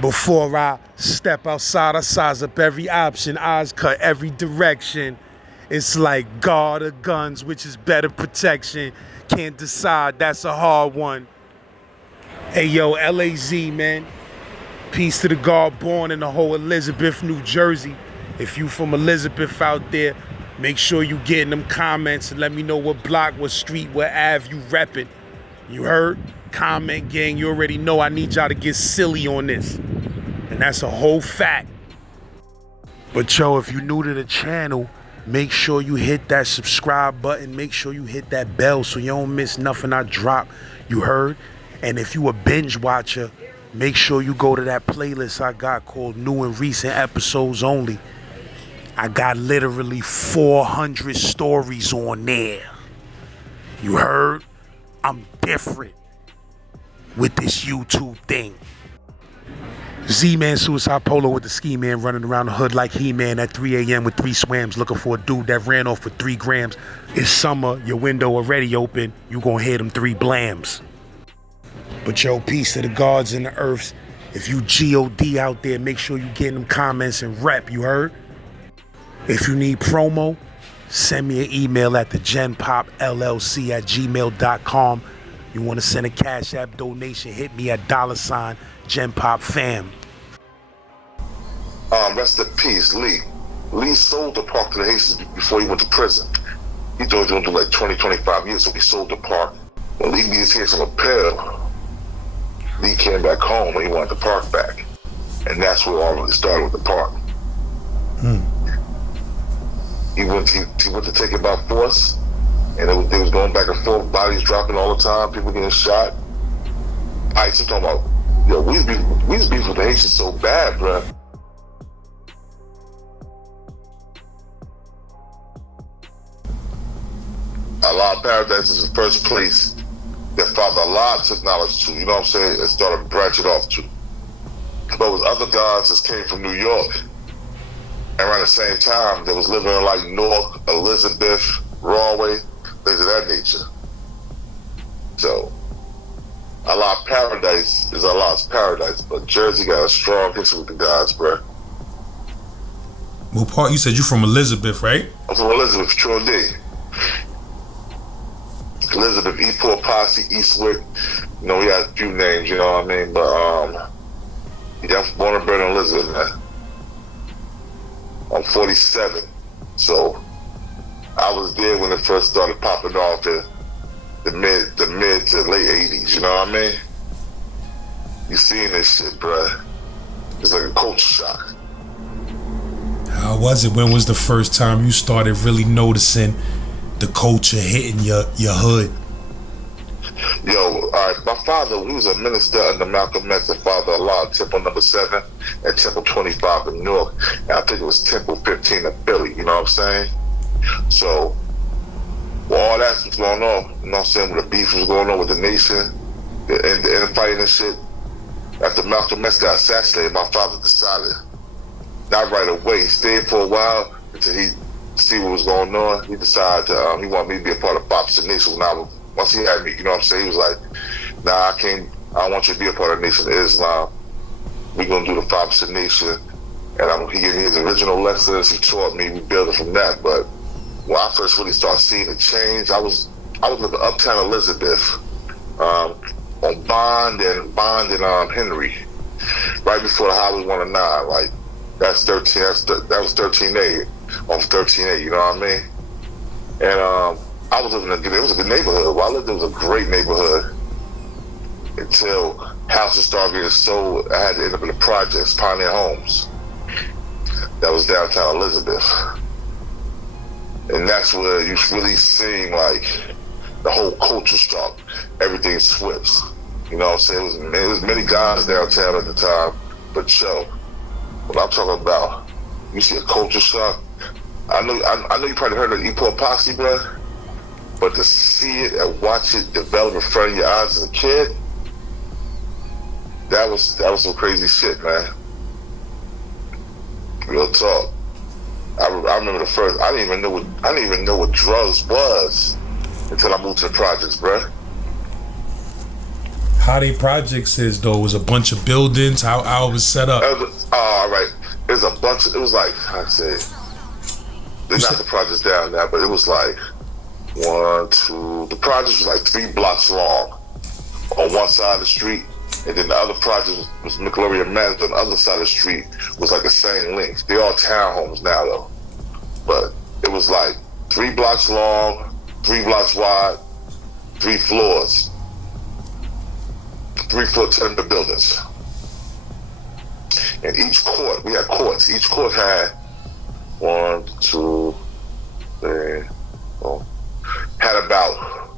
Before I step outside, I size up every option, eyes cut every direction. It's like guard or guns, which is better protection. Can't decide, that's a hard one. Hey yo, LAZ, man. Peace to the God born in the whole Elizabeth, New Jersey. If you from Elizabeth out there, make sure you get in them comments and let me know what block, what street, what Ave you reppin'. You heard? Comment gang, you already know I need y'all to get silly on this. And that's a whole fact. But yo, if you new to the channel, make sure you hit that subscribe button. Make sure you hit that bell so you don't miss nothing I drop. You heard? And if you a binge watcher, make sure you go to that playlist I got called New and Recent Episodes Only. I got literally 400 stories on there. You heard? I'm different with this YouTube thing. Z-Man Suicide Polo with the ski man running around the hood like He-Man at 3 a.m. with 3 swams looking for a dude that ran off with 3 grams. It's summer, your window already open, you gonna hear them 3 blams. But yo, peace to the gods and the earths. If you G-O-D out there, make sure you get in them comments and rep, you heard? If you need promo, send me an email at the genpopllc@gmail.com. You want to send a Cash App donation, hit me at $ genpopfam. Rest in peace, Lee. Lee sold the park to the Haitians before he went to prison. He thought he was going to do like 20, 25 years, so he sold the park. When Lee was here from a pill, Lee came back home and he wanted the park back. And that's where all of it started with the park. He went to take it by force, and they was going back and forth, bodies dropping all the time, people getting shot. I'm talking about, yo, we used to be with the Haitians so bad, bruh. Allah Paradise is the first place that Father Allah took knowledge to, you know what I'm saying, and started branching off to. But with other gods that came from New York, around the same time, they was living in like North, Elizabeth, Rahway, things of that nature. So, Allah Paradise is Allah's paradise, but Jersey got a strong history with the gods, bruh. What part? You said you from Elizabeth, right? I'm from Elizabeth, Troy D. Elizabeth, E4 Posse, Eastwick. You know, we had a few names, you know what I mean? But, yeah, I'm born and bred in Elizabeth, man. I'm 47, so I was there when it first started popping off in the mid to late 80s, you know what I mean? You seeing this shit, bruh. It's like a culture shock. How was it? When was the first time you started really noticing the culture hitting your hood? Yo, all right, my father, he was a minister under Malcolm X and Father Allah, Temple number 7 and Temple 25 in Newark. And I think it was Temple 15 in Philly, you know what I'm saying? So, while all that was going on, you know what I'm saying, when the beef was going on with the nation, the infighting and shit, after Malcolm X got assassinated, my father decided, not right away, he stayed for a while until he see what was going on. He decided he wanted me to be a part of Bob's Nation once he had me, you know what I'm saying? He was like, nah, I don't want you to be a part of the Nation of Islam. We're going to do the Five Percent Nation. And he gave me his original lessons. He taught me. We built it from that. But when I first really started seeing the change, I was living uptown Elizabeth on Bond and Henry, right before the Highway 109. Like, that was 13A, off 13A, you know what I mean? And I was living it was a good neighborhood. While I lived, it was a great neighborhood until houses started getting sold. I had to end up in the projects, Pioneer Homes. That was downtown Elizabeth. And that's where you really seeing like the whole culture shock. Everything switched. You know what I'm saying? It was many guys downtown at the time, but yo, what I'm talking about, you see a culture shock. I know you probably heard of E4 Posse, bro. But to see it and watch it develop in front of your eyes as a kid, that was some crazy shit, man. Real talk. I remember the first. I didn't even know what drugs was until I moved to the projects, bro. How they projects is though? It was a bunch of buildings. How it was set up? All right. There's a bunch. It was like I said, they knocked the projects down now, but it was like 1, 2. The project was like 3 blocks long on one side of the street, and then the other project was McLaurin Manor on the other side of the street was like the same length. They're all townhomes now though, but it was like 3 blocks long, 3 blocks wide, 3 floors, 3-foot timber buildings. And each court, we had courts. Each court had 1, 2, 3, 4. Had about,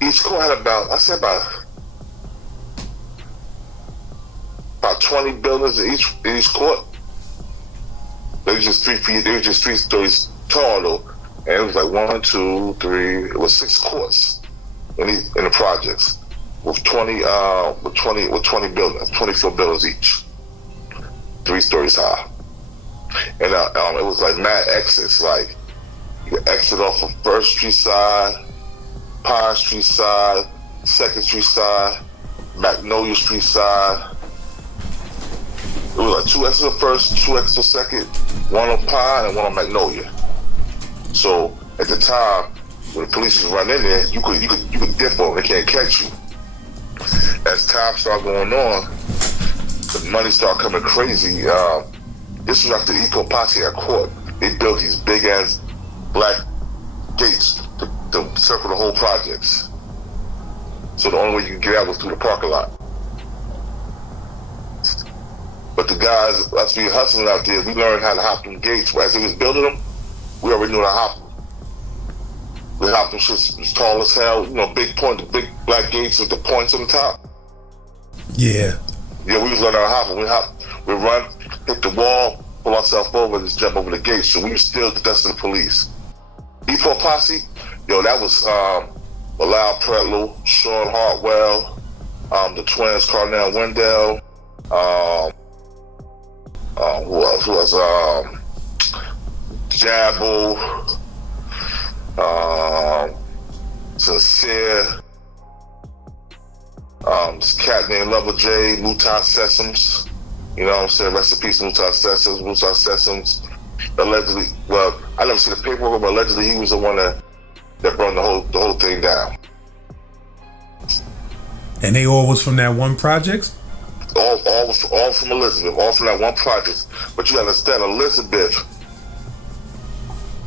each court had about, I said about 20 buildings in each court. They were just 3 feet. They were just 3 stories tall though, and it was like 1, 2, 3. It was 6 courts in the projects with 20 buildings, 24 buildings each, 3 stories high, and it was like mad exits. Like you could exit off of First Street side, Pine Street side, Second Street side, Magnolia Street side. It was like 2 exits on First, 2 exits on Second, 1 on Pine and 1 on Magnolia. So at the time, when the police was running in there, you could dip on them. They can't catch you. As time started going on, the money started coming crazy. This was after Eco Posse got caught. They built these big ass black gates to circle the whole projects. So the only way you can get out was through the parking lot. But the guys, as we were hustling out there, we learned how to hop them gates. As they was building them, we already knew how to hop them. We hopped them shits as tall as hell, big black gates with the points on the top. Yeah. Yeah, we was learning how to hop them. We run, hit the wall, pull ourselves over, and just jump over the gate. So we were still the dust of the police. E4 Posse, that was Bilal Pretlow, Sean Hartwell, the twins, Carnell Wendell, who else? Who was Jabbo, Sincere, this cat named Lover J, Mutai Sessoms. You know what I'm saying? Rest in peace, Mutai Sessoms. Mutai Sessoms, allegedly, well, I never seen the paperwork, but allegedly he was the one that brought the whole thing down. And they all was from that one project? All from Elizabeth, all from that one project. But you understand, Elizabeth,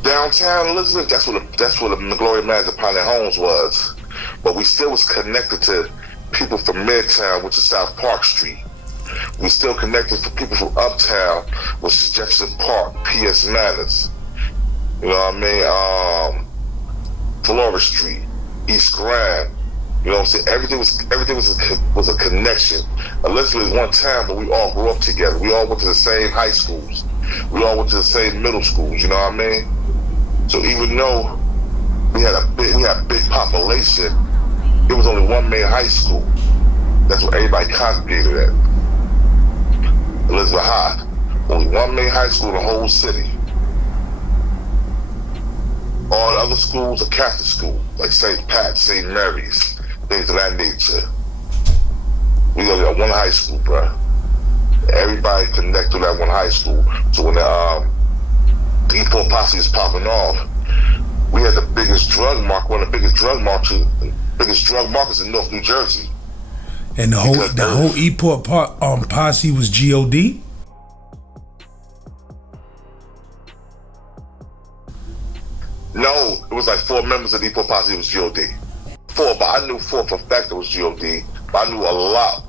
downtown Elizabeth, that's where the McLaurin Manor upon their homes was. But we still was connected to people from Midtown, which is South Park Street. We still connected to people from Uptown, which is Jefferson Park, P.S. Manors. You know what I mean? Florida Street, East Grand. You know what I'm saying? Everything was a connection. Elizabeth is one town, but we all grew up together. We all went to the same high schools. We all went to the same middle schools. You know what I mean? So even though we had a big population, there was only one main high school. That's what everybody congregated at. Elizabeth High. Only one main high school in the whole city. All the other schools are Catholic schools, like St. Pat's, St. Mary's, things of that nature. We only got one high school, bro. Everybody connect to that one high school. So when the E4 Posse is popping off, we had the biggest drug market, one of the biggest drug markets in North New Jersey. And the whole E4 Posse was G.O.D.? No, it was like 4 members of the E4 Posse was G.O.D. 4, but I knew 4 for a fact it was G.O.D. But I knew a lot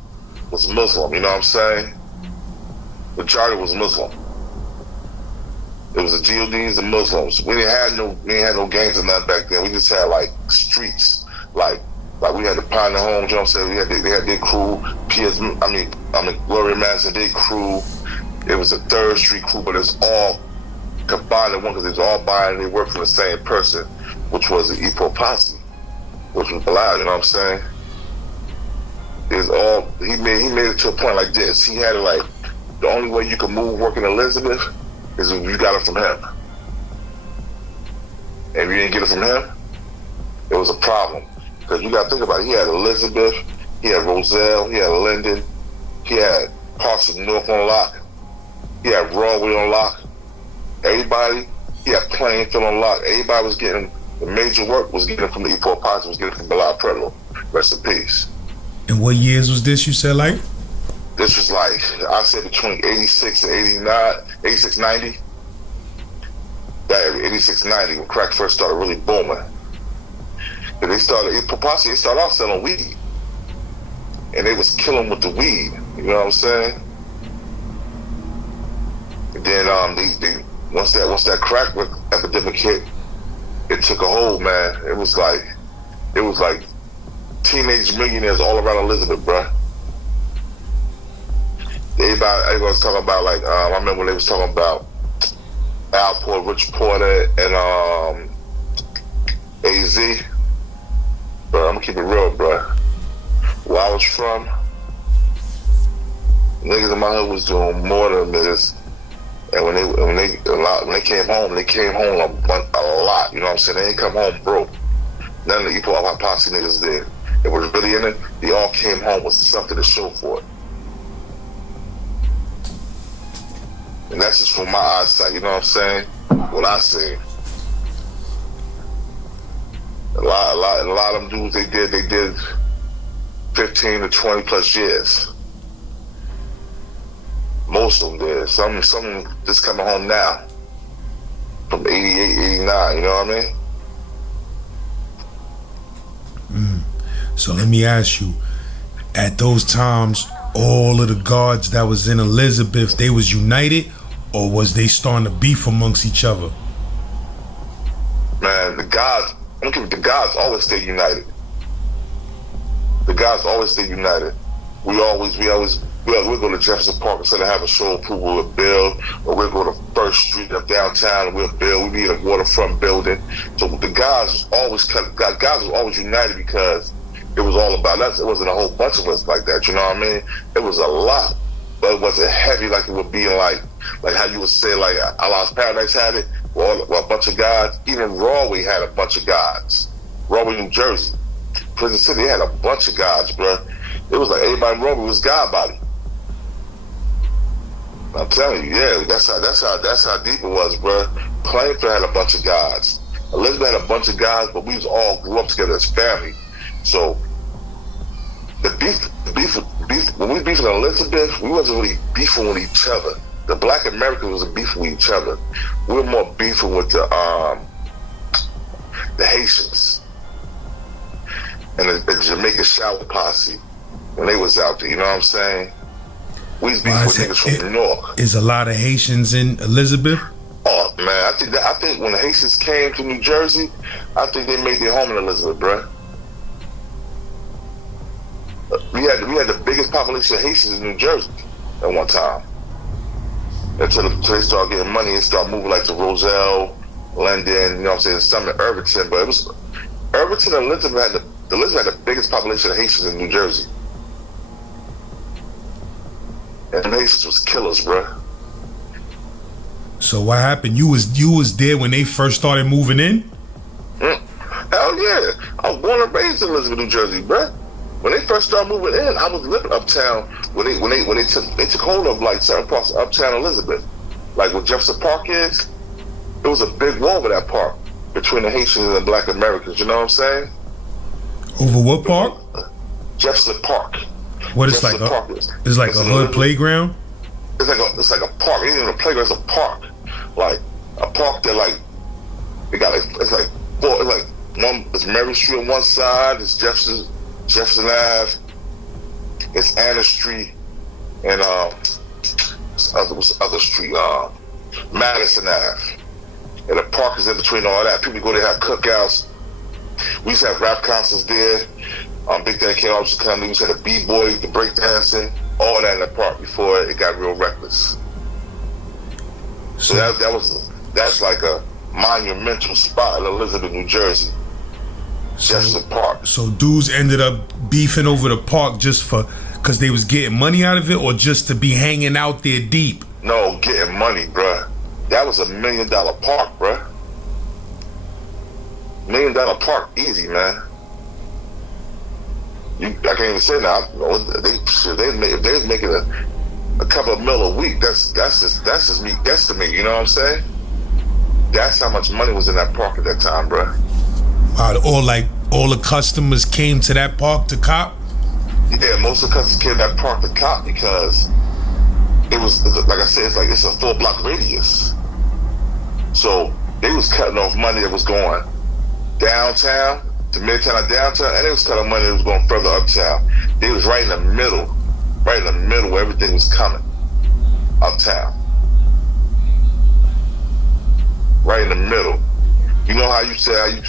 was Muslim, you know what I'm saying? The majority was Muslim. It was the G.O.Ds and Muslims. We didn't have no gangs or nothing back then. We just had like streets, like we had the Pioneer Homes, you know what I'm saying? They had their crew, Gloria Manor and their crew. It was a 3rd Street crew, but it's all combined in one because they was all buying and they worked for the same person, which was the E4 Posse, which was Bilal, you know what I'm saying? He made it to a point like this. He had it like, the only way you could move working Elizabeth is if you got it from him. And if you didn't get it from him, it was a problem. Because you got to think about it. He had Elizabeth, He had Roselle. He had Linden. He had parts of North on lock. He had Broadway on lock. Everybody, he had Plainfield on lock. Everybody was getting, the major work was getting from the E4 Posse, was getting from Bilal Predlo. Rest in peace. And what years was this, you said, like? This was like, I said between 86 and 89, 86, 90. That 86, 90, when crack first started really booming. And they started off selling weed. And they was killing with the weed. You know what I'm saying? And then they once that crack epidemic hit, it took a hold, man. It was like teenage millionaires all around Elizabeth, bruh. Everybody was talking about, like, I remember when they was talking about Al Porter, Rich Porter, and AZ. Bro, I'm gonna keep it real, bro. Where I was from, niggas in my hood was doing more than this. And when they came home, a lot. You know what I'm saying? They didn't come home broke. None of the E4 Posse niggas did. It was really in it. They all came home with something to show for it. And that's just from my eyesight. You know what I'm saying? What I see. A lot of them dudes, they did 15 to 20 plus years. Most of them did. Some just coming home now. From 88, 89, you know what I mean? So let me ask you, at those times, all of the guards that was in Elizabeth, they was united, or was they starting to beef amongst each other? Man, the guards always stay united. The guys always stay united. We'll go to Jefferson Park instead of have a show approval, we'll build, or we'll go to First Street up downtown and we'll build. We need a waterfront building. So the guys was always united because it was all about us. It wasn't a whole bunch of us like that, you know what I mean? It was a lot, but it wasn't heavy like it would be in like how you would say like Allah's Paradise had it, or a bunch of guys. Even Broadway had a bunch of guys. Broadway, New Jersey. Prison City had a bunch of guys, bro. It was like everybody in Broadway was God body. I'm telling you, yeah, that's how deep it was, bro. Plainfield had a bunch of guys. Elizabeth had a bunch of guys, but we all grew up together as family. So the beef when we beefing in Elizabeth, we wasn't really beefing with each other. The Black Americans was beefing with each other. We were more beefing with the Haitians and the Jamaican Shout Posse when they was out there. You know what I'm saying? We was beefing with niggas from New York. Is a lot of Haitians in Elizabeth? Oh man, I think when the Haitians came to New Jersey, I think they made their home in Elizabeth, bruh. We had the biggest population of Haitians in New Jersey at one time. Until they started getting money and started moving like to Roselle, London, you know what I'm saying, some in Irvington, but it was Irvington and Elizabeth had the biggest population of Haitians in New Jersey. And the Haitians was killers, bruh. So what happened? You was there when they first started moving in? Hell yeah. I was born and raised in Elizabeth, New Jersey, bruh. When they first started moving in, I was living uptown when they took hold of like certain parts of uptown Elizabeth. Like where Jefferson Park is, there was a big wall over that park between the Haitians and the Black Americans, you know what I'm saying? Over what park? Jefferson Park. What is like it's like a hood playground? It's like a park. It ain't even a playground, it's a park. Like a park that like it got like it's Mary Street on one side, it's Jefferson Ave, it's Anna Street, and what's the other street? Madison Ave. And the park is in between all that. People go there, have cookouts. We used to have rap concerts there. Big Daddy Kane used to come. We used to have the B-boy, the breakdancing, all that in the park before it got real reckless. So that's like a monumental spot in Elizabeth, New Jersey. Jefferson Park. So dudes ended up beefing over the park just because they was getting money out of it, or just to be hanging out there deep? No, getting money, bruh. That was $1 million park, bruh. $1 million park, easy, man. $1 I can't even say now. If they was making a couple of mil a week, that's just me guesstimate. You know what I'm saying? That's how much money was in that park at that time, bro. All the customers came to that park to cop. Yeah, most of the customers came to that park to cop because it was, like I said, it's a 4-block radius. So they was cutting off money that was going downtown to midtown or downtown, and they was cutting money that was going further uptown. They was right in the middle where everything was coming uptown. Right in the middle. You know how you say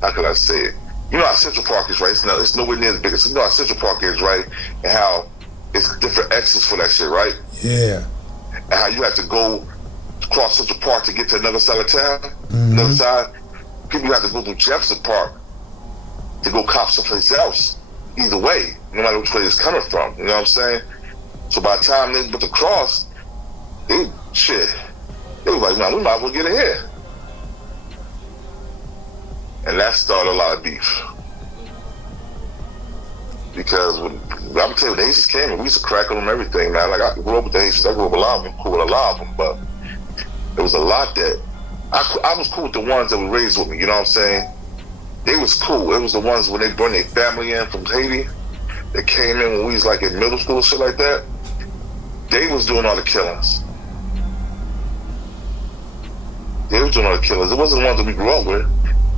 how can I say it? You know how Central Park is, right? It's nowhere near as big as, you know how Central Park is, right? And how it's different exits for that shit, right? Yeah. And how you have to go across Central Park to get to another side of town. Mm-hmm. Another side. People have to go through Jefferson Park to go cop someplace else. Either way, no matter which way it's coming from. You know what I'm saying? So by the time they went to cross, they was like, man, we might as well get in here. And that started a lot of beef. Because I'm gonna tell you, when the Haitians came and we used to crack on them everything, man. Like, I grew up with the Haitians, I grew up with a lot of them, cool with a lot of them, but there was a lot that I was cool with the ones that were raised with me, you know what I'm saying? They was cool. It was the ones when they brought their family in from Haiti, that came in when we was like in middle school and shit like that. They was doing all the killings. They was doing all the killings. It wasn't the ones that we grew up with,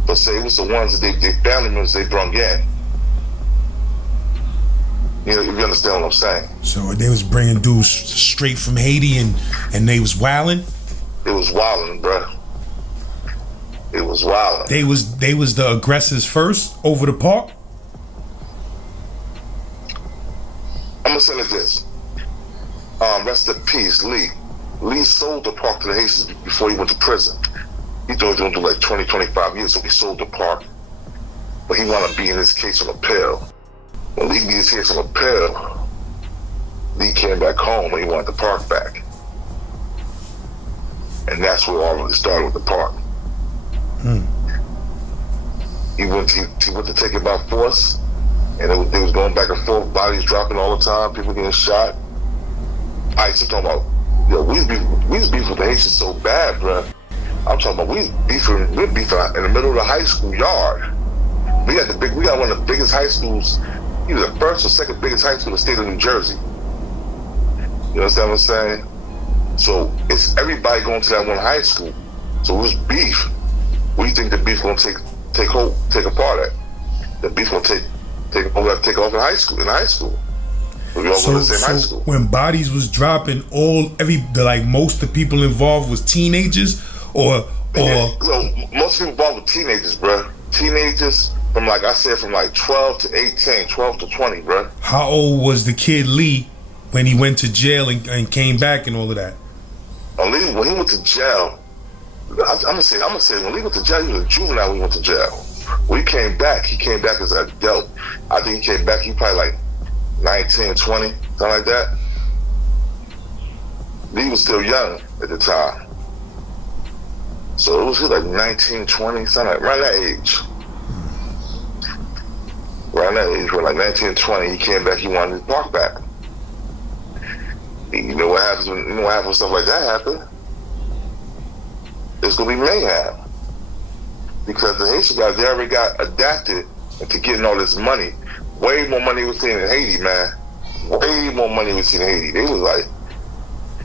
but say it was the ones that they family members they brought in. You know, if you understand what I'm saying. So they was bringing dudes straight from Haiti and they was wilding? It was wilding, bro. It was wilding. They was the aggressors first over the park? I'm gonna say it like this. Rest in peace, Lee. Lee sold the park to the Haitians before he went to prison. He thought he was going to do like 20, 25 years, so he sold the park. But he wanted to be in his case on appeal. When Lee beat his case on appeal, Lee came back home and he wanted the park back. And that's where all of it started with the park. He went to take it by force, and they was going back and forth, bodies dropping all the time, people getting shot. I'm talking about, we was beefing with the Haitians so bad, bro. I'm talking about we're beefing in the middle of the high school yard. We got one of the biggest high schools, either the first or second biggest high school in the state of New Jersey. You understand what I'm saying? So it's everybody going to that one high school. So it was beef. What do you think the beef gonna take apart at? The beef gonna take off in high school. We all go to the same high school. When bodies was dropping, most of the people involved was teenagers, or most people involved with teenagers, bro. Teenagers from like 12 to 18, 12 to 20, bro. How old was the kid Lee when he went to jail and came back and all of that? Lee, when he went to jail, I'm gonna say when Lee went to jail, he was a juvenile when he went to jail. When he came back as an adult. I think he came back, he probably like 19, 20, something like that. Lee was still young at the time. So it was like 19, 20, something like around that age. Around that age, like 19, 20, he came back, he wanted his park back. You know what happens when stuff like that happen? It's gonna be mayhem. Because the Haitian guys, they already got adapted into getting all this money. Way more money was seen in Haiti, man. Way more money was seen in Haiti.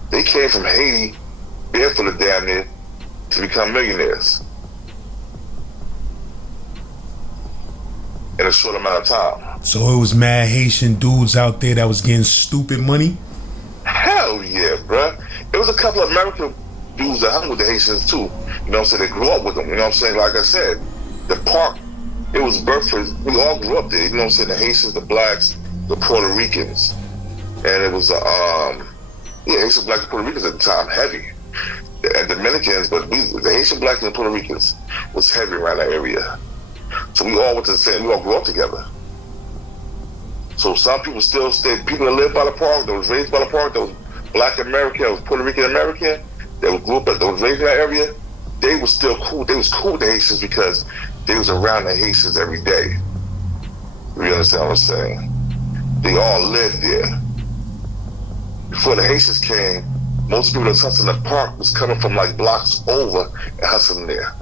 They came from Haiti, barefoot of damn near, to become millionaires. In a short amount of time. So it was mad Haitian dudes out there that was getting stupid money? Hell yeah, bruh. There was a couple of American dudes that hung with the Haitians too. You know what I'm saying? They grew up with them. You know what I'm saying? Like I said, the park, it was birthed for, we all grew up there. You know what I'm saying? The Haitians, the blacks, the Puerto Ricans. And it was, Haitian, black, and Puerto Ricans at the time, heavy. And Dominicans, but the Haitian, blacks, and Puerto Ricans was heavy around that area. So we all went to the same, we all grew up together. So some people still stayed, people that lived by the park, that was raised by the park, that was black American, that was Puerto Rican American, that was raised in that area, they was still cool. They was cool with the Haitians because they was around the Haitians every day. You understand what I'm saying? They all lived there. Before the Haitians came, most people that's hustling the park was coming from like blocks over and hustling there.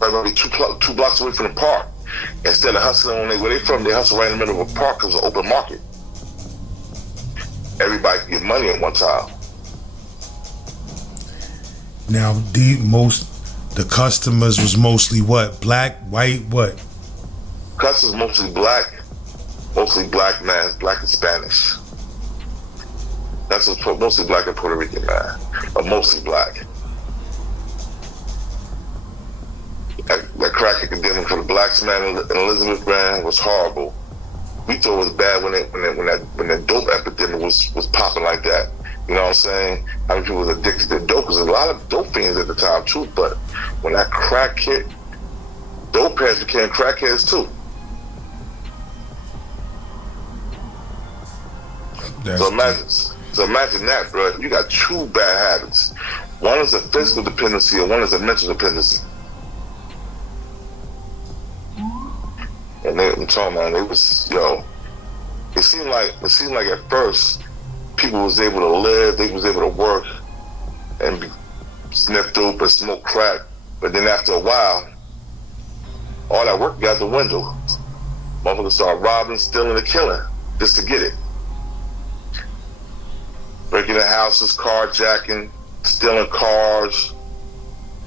Maybe two blocks away from the park. Instead of hustling where they from, they hustle right in the middle of a park because it's an open market. Everybody can get money at one time. Now, the customers was mostly what? Black, white, what? Customers mostly black man, black and Spanish. That's mostly black and Puerto Rican, man, but mostly black. That crack epidemic for the blacks, man, in Elizabeth, man, was horrible. We thought it was bad when that dope epidemic was popping like that. You know what I'm saying? How many people was addicted to dope? Because a lot of dope fiends at the time too. But when that crack hit, dope heads became crackheads too. So imagine that, bro. You got two bad habits. One is a physical dependency, and one is a mental dependency. And I'm talking, man, it seemed like at first people was able to live, they was able to work and sniff dope and smoke crack, but then after a while, all that work got out the window. Motherfuckers started robbing, stealing, and killing just to get it. Breaking into houses, carjacking, stealing cars,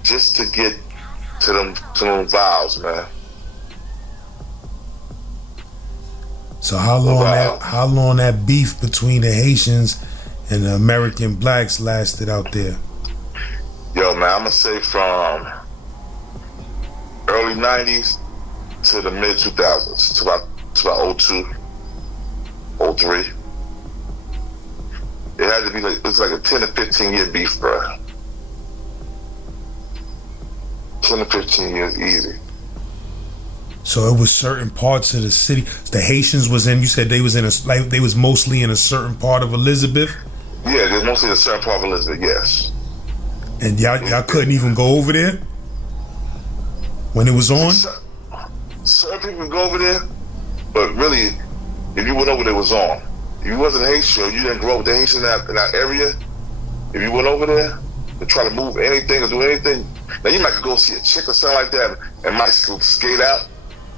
just to get to them vials, man. So how long that beef between the Haitians and the American blacks lasted out there? Yo, man, I'm gonna say from early 90s to the mid 2000s, to about 02, 03. It had to be it's like a 10 to 15 year beef, bro. 10 to 15 years easy. So it was certain parts of the city the Haitians was in. You said they was they was mostly in a certain part of Elizabeth. Yeah, they're mostly in a certain part of Elizabeth. Yes. And y'all couldn't even go over there when it was on. Certain people could go over there, but really, if you went over there, it was on. If you wasn't Haitian, or you didn't grow up with the Haitian in that area. If you went over there to try to move anything or do anything, now you might go see a chick or something like that, and might skate out.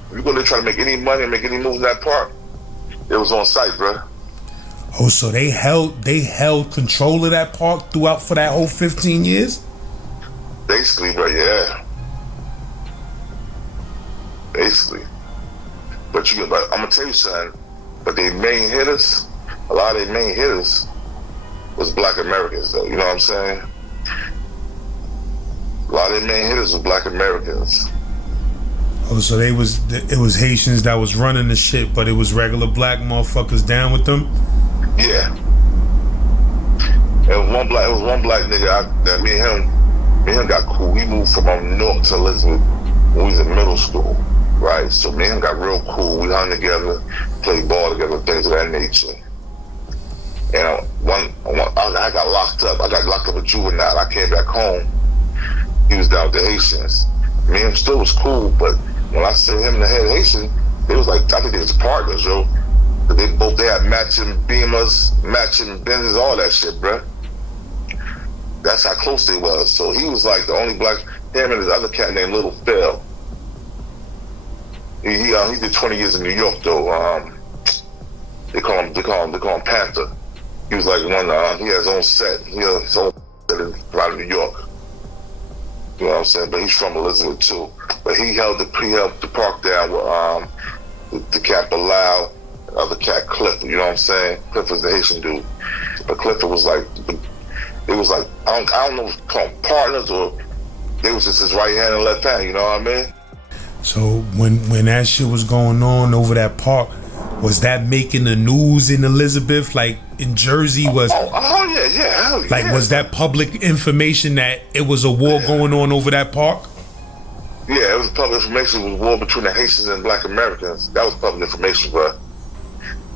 If you go there try to make any money and make any moves in that park, it was on site, bro. Oh, so they held control of that park throughout for that whole 15 years? Basically, bro, yeah. Basically. But I'm gonna tell you something, but their main hitters, a lot of their main hitters was black Americans though, you know what I'm saying? A lot of their main hitters were black Americans. Oh, so it was Haitians that was running the shit, but it was regular black motherfuckers down with them? Yeah. It was one black nigga that me and him got cool. We moved from North to Elizabeth when we was in middle school, right? So me and him got real cool. We hung together, played ball together, things of that nature. And I got locked up. I got locked up at juvenile. I came back home. He was down with the Haitians. Me and him still was cool, but when I said him and the head Haitian, they was like, I think they was partners, yo. They had matching Beamers, matching Benzes, all that shit, bruh. That's how close they was. So he was like the only black, him and this other cat named Little Phil. He did 20 years in New York though. They call him Panther. He was like one. He has his own set. He has his own set around New York. You know what I'm saying? But he's from Elizabeth too. But he held the park down with the cat Bilal, the other cat Clifford. You know what I'm saying? Clifford was the Haitian dude, but Clifford was like, it was like I don't know if they call them partners or they was just his right hand and left hand. You know what I mean? So when that shit was going on over that park, was that making the news in Elizabeth? Like in Jersey was? Oh yeah, hell yeah. Like was that public information that it was a war going on over that park? Yeah, it was public information. It was a war between the Haitians and black Americans. That was public information, bro.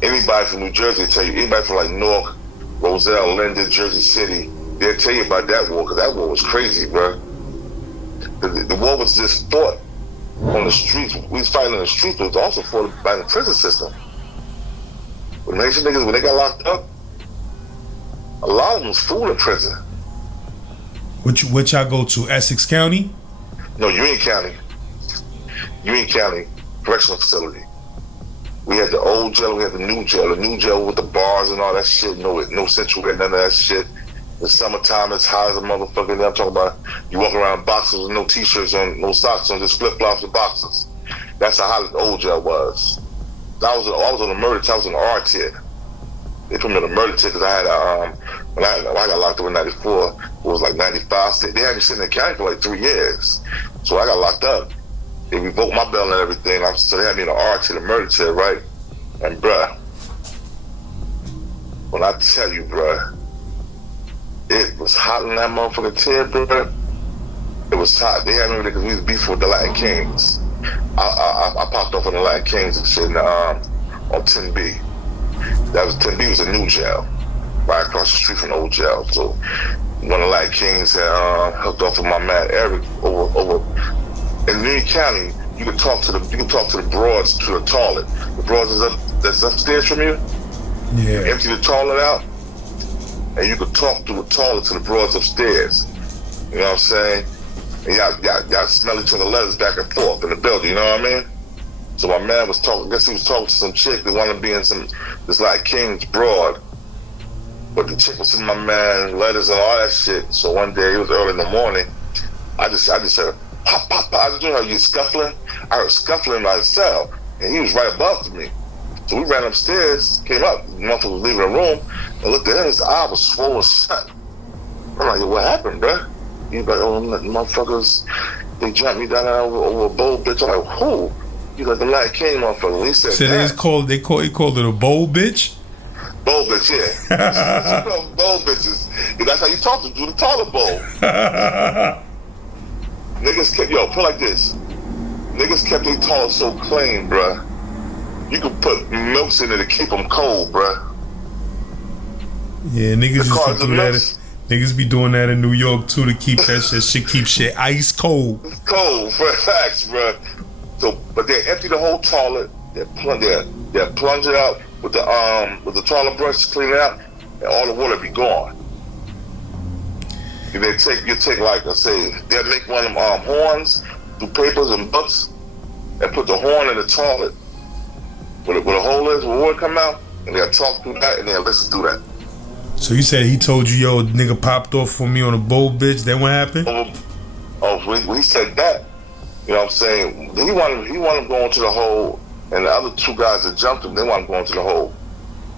Anybody from New Jersey tell you, anybody from like Newark, Roselle, Linden, Jersey City, they'll tell you about that war, because that war was crazy, bro. The war was just fought on the streets. We was fighting in the streets, but it was also fought by the prison system. When Haitian niggas, when they got locked up, a lot of them was fool in prison. Which I go to? Essex County? No, Union County. Union County Correctional Facility. We had the old jail, we had the new jail. The new jail with the bars and all that shit. No central air, none of that shit. In the summertime, it's hot as a motherfucker. I'm talking about you walk around in boxers with no t-shirts on, no socks on, just flip-flops and boxers. That's how hot the old jail was. I was on the murder tier. I was in the R tier. They put me on the murder tier because I had when I got locked up in '94, it was like '95. They had me sitting in the county for like 3 years. So I got locked up. They revoked my bail and everything. So they had me in the R tier, the murder tier, right? And bruh, when I tell you, bruh, it was hot in that motherfucking tier, bruh. It was hot. They had me because we was beefing with the Latin Kings. I popped off on the Latin Kings and shit on 10B. That was 10B was a new jail, right across the street from the old jail. So one of the Latin Kings had hooked off with my man Eric over in Union County. You can talk to the broads to the toilet. The broads that's upstairs from you. Yeah. You empty the toilet out, and you can talk through the toilet to the broads upstairs. You know what I'm saying? And y'all smell each other's letters back and forth in the building, you know what I mean? So my man was talking, I guess he was talking to some chick that wanted to be in this like King's broad. But the chick was sending my man letters and all that shit. So one day, it was early in the morning, I just heard, pop, pop, pop. I just heard you scuffling. I heard scuffling by his cell, and he was right above me. So we ran upstairs, came up, the motherfucker was leaving the room, and looked at him, his eye was swollen shut. I'm like, yo, what happened, bruh? He's like, oh, motherfuckers, they jumped me down there over a bowl, bitch. I'm like, who? He's like, the Latin King motherfucker. When he said so that, he called it a bowl bitch? Bowl bitch, yeah. Bowl bitches. Yeah, that's how you talk to do the toilet bowl. Niggas kept, put it like this. Niggas kept their toilet so clean, bruh. You could put milks in it to keep them cold, bruh. Yeah, niggas used to do that. Niggas be doing that in New York too to keep that shit. Keep shit ice cold. It's cold, for facts, bruh. So, but they empty the whole toilet. They plunge it out with the toilet brush, clean it out, and all the water be gone. And you take like I say, they'll make one of them horns through papers and books, and put the horn in the toilet where the hole is, where water come out, and they'll talk through that, and they'll listen through that. So you said he told you, yo, nigga popped off for me on a bowl, bitch. Then what happened? When he said that, you know what I'm saying? He wanted him going to the hole, and the other two guys that jumped him, they wanted him going to the hole.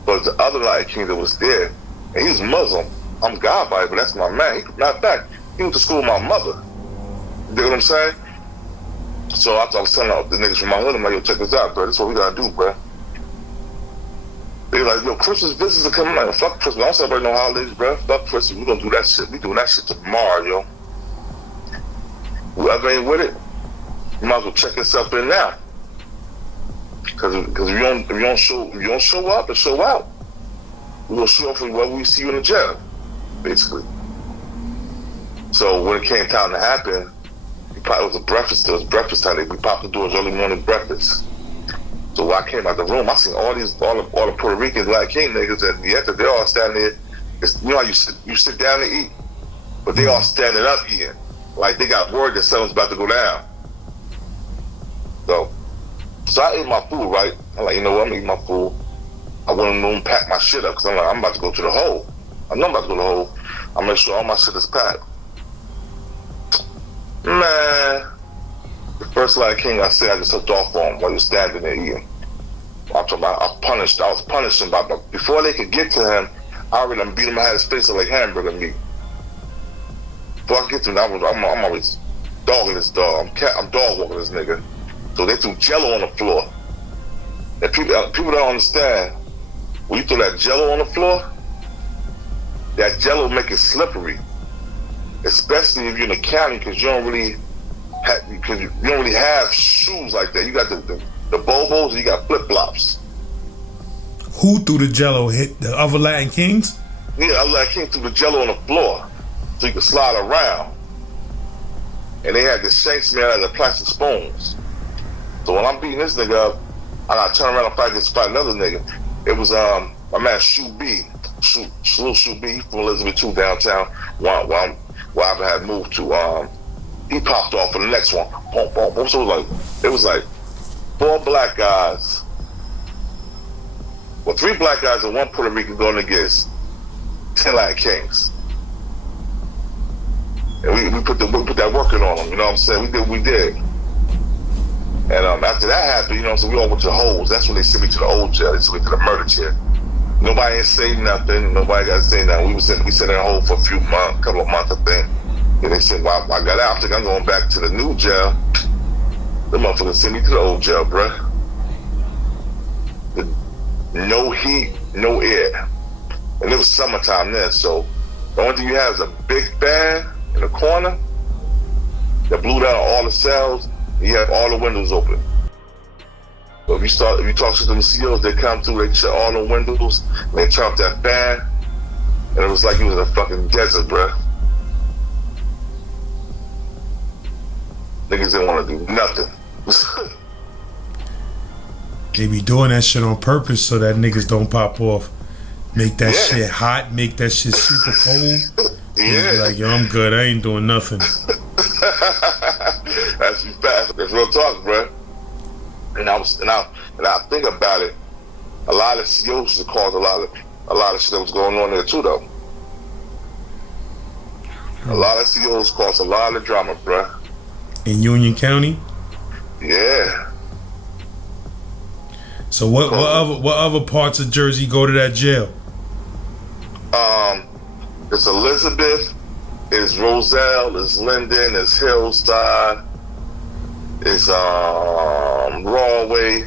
But the other Lion King that was there, and he was Muslim. I'm God by it, but that's my man. Matter of fact, he went to school with my mother. You know what I'm saying? So after I was telling the niggas from my hood, I'm like, yo, check this out, bro. This is what we gotta do, bro. They were like, yo, Christmas visits are coming. I'm like, fuck Christmas. I don't celebrate no holidays, bro. Fuck Christmas. We gonna do that shit. We doing that shit tomorrow, yo. Whoever ain't with it, you might as well check yourself in now. Cause if you don't show up and show out, we gonna show up for wherever we see you in the jail, basically. So when it came time to happen, it was a breakfast. It was breakfast time. We popped the doors early morning breakfast. So when I came out the room, I seen all the Puerto Ricans, Latin King niggas at the end. They all standing there. You know how you sit down to eat, but they all standing up eating, like they got word that something's about to go down. So I ate my food, right? I'm like, you know what? I'm eating my food. I went in the room and packed my shit up because I'm like, I'm about to go to the hole. I know I'm about to go to the hole. I make sure all my shit is packed. Man, the first Lion King I said, I just hooked off on while you're standing there eating. I'm talking about, I was punishing, but before they could get to him, I already beat him. I had his face like hamburger meat. Before I get to him, I'm always dogging this dog. I'm dog walking this nigga. So they threw Jello on the floor. And people don't understand. When you throw that Jello on the floor, that Jello make it slippery. Especially if you're in the county, because you don't really have shoes like that. You got the Bobos and you got flip flops. Who threw the Jello? Hit the other Latin Kings? Yeah, other Latin Kings threw the Jello on the floor so you could slide around. And they had the shanks made out of the plastic spoons. So when I'm beating this nigga up, I gotta turn around and fight another nigga. It was my man Shoot B, little Shoot B from Elizabeth 2 downtown. Where I had moved to. He popped off for the next one. Boom, boom, boom. So it was like 4 black guys. Well, 3 black guys and 1 Puerto Rican going against 10 Latin Kings. And we put that working on them, you know what I'm saying? We did. And after that happened, you know, so we all went to the holes. That's when they sent me to the old jail. They sent me to the murder chair. Nobody ain't say nothing. Nobody got to say nothing. We sat in a hole for a couple of months, I think. And they said, well, I got out. I think I'm going back to the new jail. The motherfuckers sent me to the old jail, bruh. No heat, no air. And it was summertime then, so the only thing you have is a big fan in the corner that blew down all the cells. You have all the windows open. So if you talk to them CEOs, they come through, they shut all the windows, and they turn off that fan, and it was like you was in a fucking desert, bruh. Niggas didn't want to do nothing. They be doing that shit on purpose so that niggas don't pop off. Make that shit hot, make that shit super cold. Yeah. Be like, yo, I'm good, I ain't doing nothing. That's fast. That's real talk, bro. And I think about it. A lot of CEOs have caused a lot of shit that was going on there too, though. A lot of CEOs caused a lot of drama, bro. In Union County? Yeah. So what other parts of Jersey go to that jail? It's Elizabeth, it's Roselle, it's Linden, it's Hillside, it's Broadway,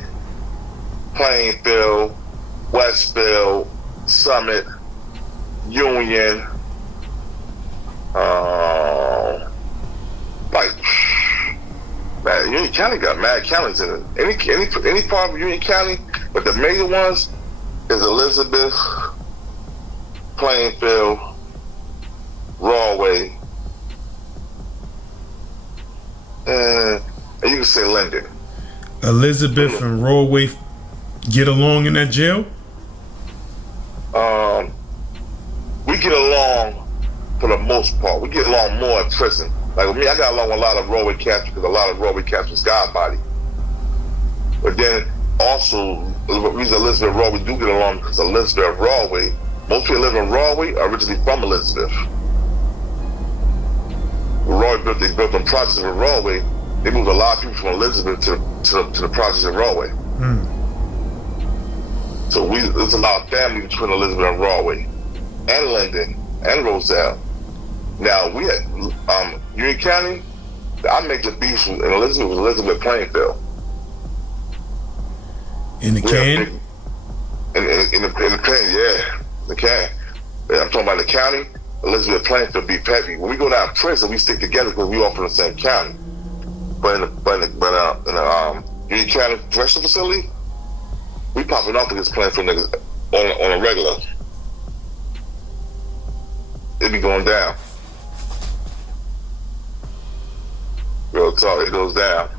Plainfield, Westfield, Summit, Union, man, Union County got mad counties in it. Any part of Union County, but the major ones is Elizabeth, Plainfield, Broadway, and you can say Linden. Elizabeth and Broadway get along in that jail? We get along for the most part. We get along more in prison. Like with me, I got along with a lot of Broadway cats because a lot of Broadway cats was God body. But then also, the reason Elizabeth and Broadway do get along because Elizabeth and Broadway, most people live in Broadway are originally from Elizabeth. They built them projects in Broadway. They moved a lot of people from Elizabeth to the projects in Broadway. So there's a lot of family between Elizabeth and Broadway, and Linden, and Roselle. Now we at Union County, I make the beef in Elizabeth was Elizabeth Plainfield. In the can? In the can, yeah. The can. I'm talking about the county. Elizabeth Plainfield beef heavy. When we go down to prison, we stick together because we all from the same county. But in the Union County correctional facility, we popping off against Plainfield niggas on a regular. It be going down. Real talk, it goes down.